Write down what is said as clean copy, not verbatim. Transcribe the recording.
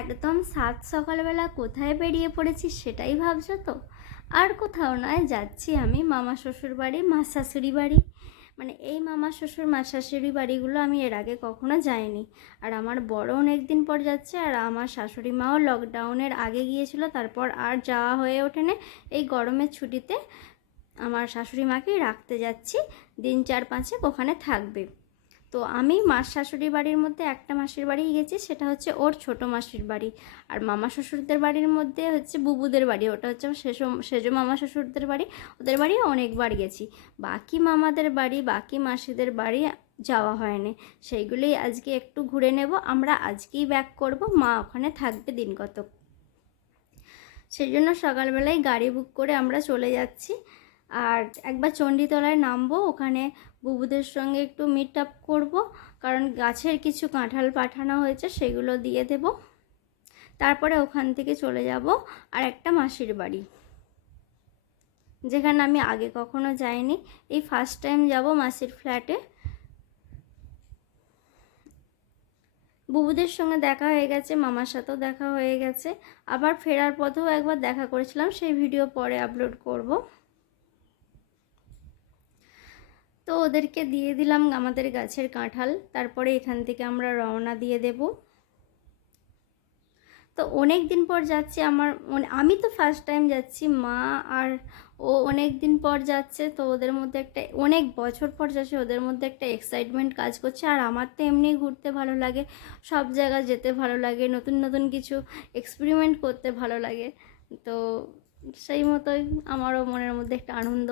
একদম সাত সকালবেলা কোথায় বেরিয়ে পড়েছি সেটাই ভাবছো তো? আর কোথাও নয়, যাচ্ছি আমি মামা শ্বশুর বাড়ি, মা শাশুড়ি বাড়ি। মানে এই মামা শ্বশুর মা শাশুড়ি বাড়িগুলো আমি এর আগে কখনো যাইনি। আর আমার বড় অনেক দিন পর যাচ্ছে, আর আমার শাশুড়ি মাও লকডাউনের আগে গিয়েছিল, তারপর আর যাওয়া হয়ে ওঠেনি। এই গরমের ছুটিতে আমার শাশুড়ি মাকেই রাখতে যাচ্ছি, দিন 4-5 ওখানে থাকবে। তো আমি মার শাশুড়ি বাড়ির মধ্যে একটা মাসির বাড়ি গেছি, সেটা হচ্ছে ওর ছোট মাসির বাড়ি। আর মামা শ্বশুরদের বাড়ির মধ্যে হচ্ছে বুবুদের বাড়ি, ওটা হচ্ছে সেজো মামা শ্বশুরদের বাড়ি। ওদের বাড়ি অনেকবার গেছি। বাকি মামাদের বাড়ি, বাকি মাসিদের বাড়ি যাওয়া হয়নি। সেইগুলোই আজকে একটু ঘুরে নেব। আমরা আজকেই ব্যাক করব, মা ওখানে থাকবে দিন কতক। সেই জন্য সকালবেলায় গাড়ি বুক করে আমরা চলে যাচ্ছি। আর একবার চণ্ডীতলায় নামবো, ওখানে বুবুদের সঙ্গে একটু মিট আপ করবো, কারণ গাছের কিছু কাঁঠাল পাঠানো হয়েছে, সেগুলো দিয়ে দেব। তারপরে ওখান থেকে চলে যাব আর একটা মাসির বাড়ি, যেখানে আমি আগে কখনো যাইনি। এই ফার্স্ট টাইম যাব মাসির ফ্ল্যাটে। বুবুদের সঙ্গে দেখা হয়ে গেছে, মামার সাথেও দেখা হয়ে গেছে। আবার ফেরার পথেও একবার দেখা করেছিলাম, সেই ভিডিও পরে আপলোড করব। তো ওদেরকে দিয়ে দিলাম আমাদের গাছের কাঁঠাল, তারপরে এখান থেকে আমরা রওনা দিয়ে দেব। তো অনেক দিন পর যাচ্ছি, আমি তো ফার্স্ট টাইম যাচ্ছি, মা আর ও অনেক দিন পর যাচ্ছে। তো ওদের মধ্যে একটা, অনেক বছর পর যাচ্ছে, ওদের মধ্যে একটা এক্সাইটমেন্ট কাজ করছে। আর আমার তো এমনি ঘুরতে ভালো লাগে, সব জায়গা যেতে ভালো লাগে, নতুন নতুন কিছু এক্সপেরিমেন্ট করতে ভালো লাগে। তো সেই মতোই আমারও মনের মধ্যে একটা আনন্দ